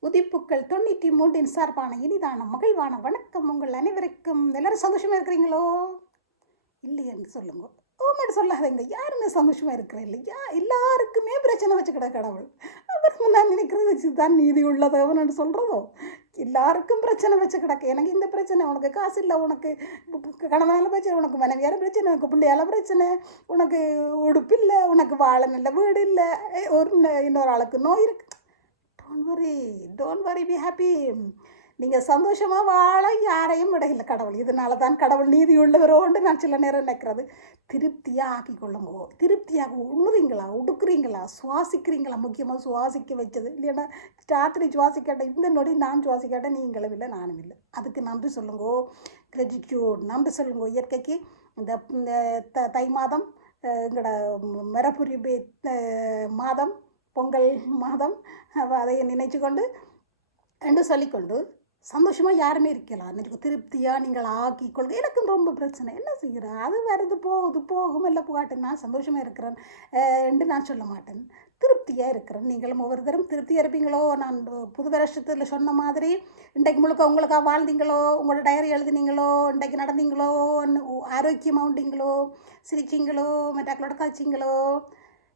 உதிப்புக்கள் தொண்ணூற்றி மூன்றின் சார்பான இனிதான மகிழ்வான வணக்கம். உங்கள் அனைவருக்கும் எல்லாரும் சந்தோஷமா இருக்கிறீங்களோ? இல்லையன்னு சொல்லுங்க. ஓமாட்டு சொல்லாதீங்க. யாருமே சந்தோஷமா இருக்கிற இல்லையா? எல்லாருக்குமே பிரச்சனை வச்சுக்கிட கடவுள். நான் நினைக்கிறது தான் நீதி உள்ளதவன் சொல்கிறதோ எல்லாருக்கும் பிரச்சனை வச்சு கிடக்கு. எனக்கு இந்த பிரச்சனை உனக்கு காசு இல்லை உனக்கு கணவனால பிரச்சனை உனக்கு மனைவியால பிரச்சனை உனக்கு பிள்ளையால பிரச்சனை உனக்கு உடுப்பு இல்லை உனக்கு வாழ நல்ல வீடு இல்லை ஒரு இன்னொரு ஆளுக்கு நோய் இருக்கு. Don't worry don't worry be happy நீங்கள் சந்தோஷமாக வாழ யாரையும் விடையில்லை கடவுள். இதனால தான் கடவுள் நீதி உள்ளவரோண்டு நான் சில நேரம் நினைக்கிறது. திருப்தியாக ஆக்கி கொள்ளுங்கோ திருப்தியாக உண்ணுறீங்களா? உடுக்குறீங்களா சுவாசிக்கிறீங்களா? முக்கியமாக சுவாசிக்க வச்சது. இல்லைன்னா ராத்திரி சுவாசிக்காட்ட இந்த நொடி நான் சுவாசிக்காட்ட நீங்களும் இல்லை நானும் இல்லை. அதுக்கு நன்றி சொல்லுங்கோ. கிரெடிட்யூட் நன்றி சொல்லுங்கோ. இயற்கைக்கு இந்த த தை மாதம் எங்களோட மரபுரிமை மாதம் பொங்கல் மாதம் அதை நினைச்சு கொண்டு என்று சொல்லிக்கொண்டு சந்தோஷமாக யாருமே இருக்கலாம். எனக்கு திருப்தியாக நீங்கள் ஆக்கி கொள்க. எனக்கும் ரொம்ப பிரச்சனை. என்ன செய்கிறேன் அது வருது போகுது போகும். இல்லை போகாட்டும் நான் சந்தோஷமாக இருக்கிறேன். என்று நான் சொல்ல மாட்டேன். திருப்தியாக இருக்கிறேன். நீங்களும் ஒவ்வொரு தரம் திருப்தியாக இருப்பீங்களோ? நான் புது வருஷத்தில் சொன்ன மாதிரி இன்றைக்கு முழுக்க உங்களுக்காக வாழ்ந்தீங்களோ? உங்களோட டைரி எழுதினீங்களோ? இன்றைக்கு நடந்தீங்களோ? ஆரோக்கியமாக உண்டீங்களோ? சிரிச்சிங்களோ? மற்றாக்களோட காய்ச்சிங்களோ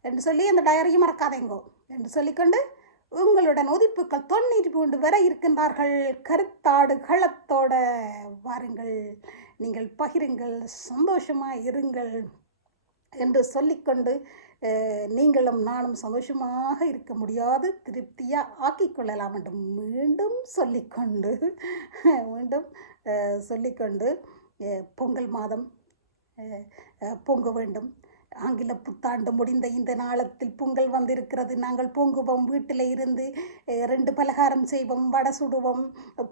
என்று சொல்லி அந்த டயரியும் மறக்காதேங்கோ. என்று சொல்லிக்கொண்டு உங்களுடன் உதிப்புக்கள் தொண்ணூற்றி பூண்டு வர இருக்கின்றார்கள். கருத்தாடு களத்தோட வாருங்கள். நீங்கள் பகிருங்கள் சந்தோஷமாக இருங்கள் என்று சொல்லிக்கொண்டு நீங்களும் நானும் சந்தோஷமாக இருக்க முடியாது. திருப்தியாக ஆக்கிக்கொள்ளலாம் என்று மீண்டும் சொல்லிக்கொண்டு மீண்டும் சொல்லிக்கொண்டு பொங்கல் மாதம் பொங்க வேண்டும். ஆங்கில புத்தாண்டு முடிந்த இந்த நாளத்தில் பொங்கல் வந்திருக்கிறது. நாங்கள் பொங்குவோம் வீட்டில் இருந்து ரெண்டு பலகாரம் செய்வோம் வடை சுடுவோம்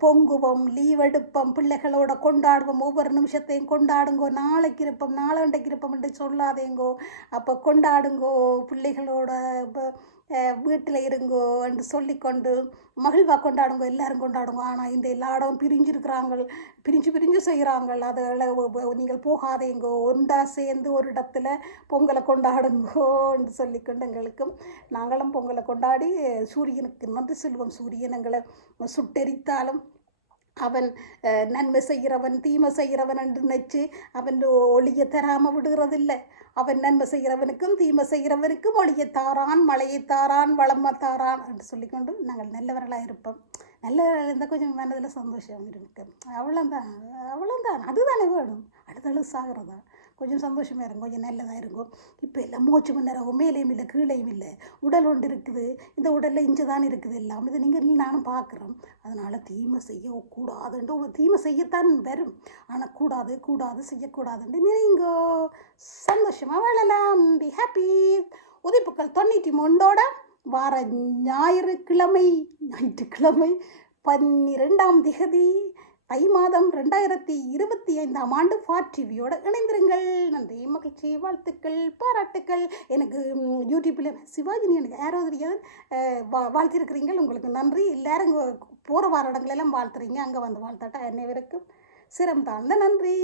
பொங்குவோம் லீவ் எடுப்போம் பிள்ளைகளோட கொண்டாடுவோம். ஒவ்வொரு நிமிஷத்தையும் கொண்டாடுங்கோ நாளைக்கு இருப்போம் நாளண்டைக்கு இருப்போம் என்று சொல்லாதேங்கோ. அப்போ கொண்டாடுங்கோ பிள்ளைகளோட வீட்டில் இருங்கோ என்று சொல்லிக்கொண்டு மகிழ்வாக கொண்டாடுங்க எல்லாரும் கொண்டாடுங்க. ஆனால் இந்த எல்லா இடம் பிரிஞ்சிருக்கிறாங்க பிரிஞ்சு பிரிஞ்சு செய்கிறாங்க அதில் நீங்கள் போகாதேங்கோ ஒன்றா சேர்ந்து ஒரு இடத்துல பொங்கலை கொண்டாடுங்கோன்னு சொல்லிக்கொண்டு எங்களுக்கும் நாங்களும் பொங்கலை கொண்டாடி சூரியனுக்கு நன்றி செல்வோம். சூரியன் எங்களை சுட்டெரித்தாலும் அவன் நன்மை செய்கிறவன் தீமை செய்கிறவன் என்று நினைச்சு அவன் ஒளியை தராமல் விடுகிறதில்லை. அவன் நன்மை செய்கிறவனுக்கும் தீமை செய்கிறவனுக்கும் ஒளியை தாரான் மழையை தாரான் வளமை தாரான் என்று சொல்லிக்கொண்டு நாங்கள் நல்லவர்களாக இருப்போம். நல்லவர்கள் இருந்தால் கொஞ்சம் மனதில் சந்தோஷம் இருக்கு அவ்வளோதான் அவ்வளோதான் அதுதானே வேணும். அடுத்தளவு சாகிறதா? கொஞ்சம் சந்தோஷமாக இருக்கும் கொஞ்சம் நல்லதாக இருக்கும் இப்போ எல்லாம் மூச்சு முன்னேறவும் மேலேயும் இல்லை கீழேயும் இல்லை. உடல் ஒன்று இருக்குது. இந்த உடலில் இஞ்சி தான் இருக்குது எல்லாம். இதை நீங்கள் நானும் பார்க்குறோம் அதனால் தீமை செய்யக்கூடாதுன்ட்டு ஒரு தீமை செய்யத்தான் வரும். ஆனால் கூடாது கூடாது செய்யக்கூடாதுன்ட்டு நினைங்கோ சந்தோஷமாக வாழலாம். பி ஹாப்பி உதிப்புக்கள் தொண்ணூற்றி மூன்றோட வார ஞாயிற்றுக்கிழமை ஞாயிற்றுக்கிழமை பன்னிரெண்டாம் திகதி தை மாதம் ரெண்டாயிரத்தி இருபத்தி ஐந்தாம் ஆண்டு ஃபார் டிவியோட இணைந்திருங்கள். நன்றி மகிழ்ச்சி வாழ்த்துக்கள் பாராட்டுக்கள். எனக்கு யூடியூப்பில் சிவாஜினி எனக்கு யாரோ தெரியாது வா வாழ்த்திருக்கிறீங்கள் உங்களுக்கு நன்றி. எல்லாரும் போகிற வார இடங்களெல்லாம் வாழ்த்துறீங்க. அங்கே வந்து வாழ்த்தாட்டா அனைவருக்கும் சிரம் தாழ்ந்த நன்றி.